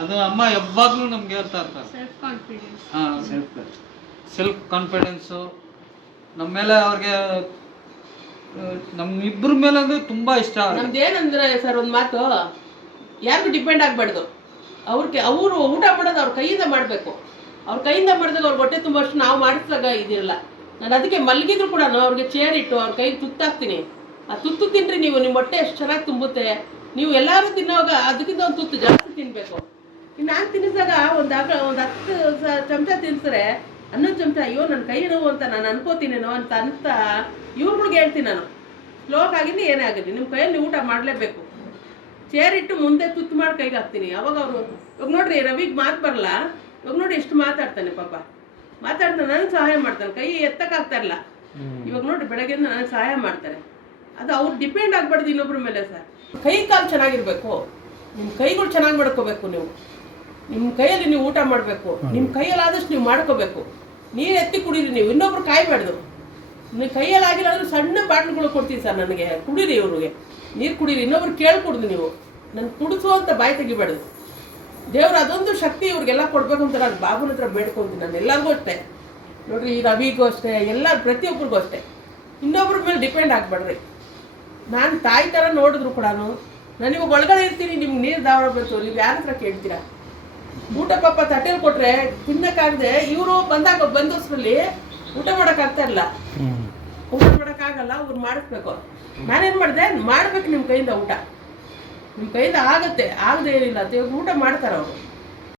ಅದು ಅಮ್ಮ ಯಾವಾಗ್ಲೂ ನಮ್ಗೆ ಹೇಳ್ತಾ ಇರ್ತಾರೆ. ಸೆಲ್ಫ್ ಕಾನ್ಫಿಡೆನ್ಸು ನಮ್ಮ ಮೇಲೆ ಅವ್ರಿಗೆ ನಮ್ಮಿಬ್ಬರ ಮೇಲೆ ಅಂದ್ರೆ ತುಂಬಾ ಇಷ್ಟ. ನಮ್ದೇನಂದ್ರೆ ಸರ್ ಒಂದು ಮಾತು, ಯಾರಿಗೂ ಡಿಪೆಂಡ್ ಆಗಬಾರ್ದು. ಅವರು ಊಟ ಮಾಡೋದು ಅವ್ರ ಕೈಯಿಂದ ಮಾಡಬೇಕು. ಅವ್ರ ಕೈಯಿಂದ ಮಾಡಿದಾಗ ಅವ್ರ ಹೊಟ್ಟೆ ತುಂಬಷ್ಟು ನಾವು ಮಾಡಿಸಿದಾಗ ಇದಿರಲ್ಲ. ನಾನು ಅದಕ್ಕೆ ಮಲಗಿದ್ರು ಕೂಡ ಅವ್ರಿಗೆ ಚೇರ್ ಇಟ್ಟು ಅವ್ರ ಕೈಗೆ ತುತ್ತಾಕ್ತೀನಿ. ಆ ತುತ್ತು ತಿನ್ರಿ ನೀವು, ನಿಮ್ಮ ಹೊಟ್ಟೆ ಎಷ್ಟು ಚೆನ್ನಾಗಿ ತುಂಬುತ್ತೆ. ನೀವು ಎಲ್ಲರೂ ತಿನ್ನೋವಾಗ ಅದಕ್ಕಿಂತ ಒಂದು ತುತ್ತು ಜಾಸ್ತಿ ತಿನ್ನಬೇಕು. ನಾನು ತಿನ್ನಿಸಿದಾಗ ಒಂದು 10 ಚಮಚ ತಿನ್ಸಿದ್ರೆ 11 ಚಮಚ ಅಯ್ಯೋ ನನ್ನ ಕೈ ನೋವು ಅಂತ ನಾನು ಅನ್ಕೋತೀನೇನೋ ಅಂತ ಇವ್ರುಗಳಿಗೆ ಹೇಳ್ತೀನಿ ನಾನು. ಸ್ಲೋಕ್ ಆಗಿದ್ದು ಏನೇ ಆಗಿದ್ದು ನಿಮ್ಮ ಕೈಯಲ್ಲಿ ಊಟ ಮಾಡಲೇಬೇಕು. ಚೇರ್ ಇಟ್ಟು ಮುಂದೆ ತುತ್ತು ಮಾಡಿ ಕೈಗೆ ಹಾಕ್ತೀನಿ. ಅವಾಗ ಅವರು ಇವಾಗ ನೋಡ್ರಿ ರವಿಗೆ ಮಾತು ಬರಲ್ಲ, ಇವಾಗ ನೋಡಿ ಎಷ್ಟು ಮಾತಾಡ್ತಾನೆ ಪಾಪ. ಮಾತಾಡ್ತಾನೆ, ನನಗೆ ಸಹಾಯ ಮಾಡ್ತಾನೆ. ಕೈ ಎತ್ತಕ್ಕಾಗ್ತಾ ಇಲ್ಲ. ಇವಾಗ ನೋಡಿ ಬೆಳಗ್ಗೆಯಿಂದ ನನಗೆ ಸಹಾಯ ಮಾಡ್ತಾರೆ. ಅದು ಅವ್ರು ಡಿಪೆಂಡ್ ಆಗಬಾರ್ದು ಇನ್ನೊಬ್ರ ಮೇಲೆ ಸರ್. ಕೈ ಕಾಲು ಚೆನ್ನಾಗಿರ್ಬೇಕು. ನಿಮ್ಮ ಕೈಗಳು ಚೆನ್ನಾಗಿ ಮಾಡ್ಕೋಬೇಕು. ನಿಮ್ಮ ಕೈಯಲ್ಲಿ ನೀವು ಊಟ ಮಾಡಬೇಕು. ನಿಮ್ಮ ಕೈಯಲ್ಲಿ ಆದಷ್ಟು ನೀವು ಮಾಡ್ಕೋಬೇಕು. ನೀರು ಎತ್ತಿ ಕುಡೀರಿ ನೀವು, ಇನ್ನೊಬ್ರು ಕಾಯ್ಬಾರ್ದು. ನಿಮ್ಮ ಕೈಯಲ್ಲಿ ಆಗಿಲ್ಲ ಅಂದ್ರೆ ಸಣ್ಣ ಬಾಟ್ಲುಗಳು ಕೊಡ್ತೀನಿ ಸರ್ ನನಗೆ, ಕುಡೀರಿ. ಇವ್ರಿಗೆ ನೀರು ಕುಡೀರಿ, ಇನ್ನೊಬ್ರು ಕೇಳ್ಕೊಡ್ದು ನೀವು. ನನ್ನ ಕುಡಿಸು ಅಂತ ಬಾಯಿ ತೆಗಿಬಾರ್ದು. ದೇವ್ರು ಅದೊಂದು ಶಕ್ತಿ ಇವ್ರಿಗೆಲ್ಲ ಕೊಡಬೇಕು ಅಂತ ನಾನು ಬಾಬುನ ಹತ್ರ ಬೇಡ್ಕೊತೀನಿ. ನಾನು ಎಲ್ಲರಿಗೂ ಅಷ್ಟೇ ನೋಡ್ರಿ, ಈ ರವಿಗೂ ಅಷ್ಟೇ, ಎಲ್ಲ ಪ್ರತಿಯೊಬ್ಬರಿಗೂ ಅಷ್ಟೇ. ಇನ್ನೊಬ್ರ ಮೇಲೆ ಡಿಪೆಂಡ್ ಆಗಬೇಡ್ರಿ. ನಾನು ತಾಯಿ ಥರ ನೋಡಿದ್ರು ಕೂಡ ನಾನು ಇವಾಗ ಒಳಗಡೆ ಇರ್ತೀನಿ, ನಿಮ್ಗೆ ನೀರು ದಾವಳ ಬಂತು, ನೀವು ಯಾರ ಹತ್ರ ಕೇಳ್ತೀರಾ? ಊಟ ಪಾಪ ತಟ್ಟೆಯಲ್ಲಿ ಕೊಟ್ಟರೆ ತಿನ್ನಕ್ಕಾಗದೆ ಇವರು ಬಂದೋಸ್ರಲ್ಲಿ ಊಟ ಮಾಡೋಕ್ಕಾಗ್ತಾ ಇಲ್ಲ. ಊಟ ಮಾಡೋಕ್ಕಾಗಲ್ಲ, ಅವ್ರು ಮಾಡಿಸ್ಬೇಕು. ನಾನೇನು ಮಾಡಿದೆ, ಮಾಡ್ಬೇಕು ನಿಮ್ಮ ಕೈಯಿಂದ ಊಟ. ನಿಮ್ಮ ಕೈಯಿಂದ ಆಗತ್ತೆ, ಆಗದೆ ಏನಿಲ್ಲ ಅಂತ ಊಟ ಮಾಡ್ತಾರೆ ಅವರು.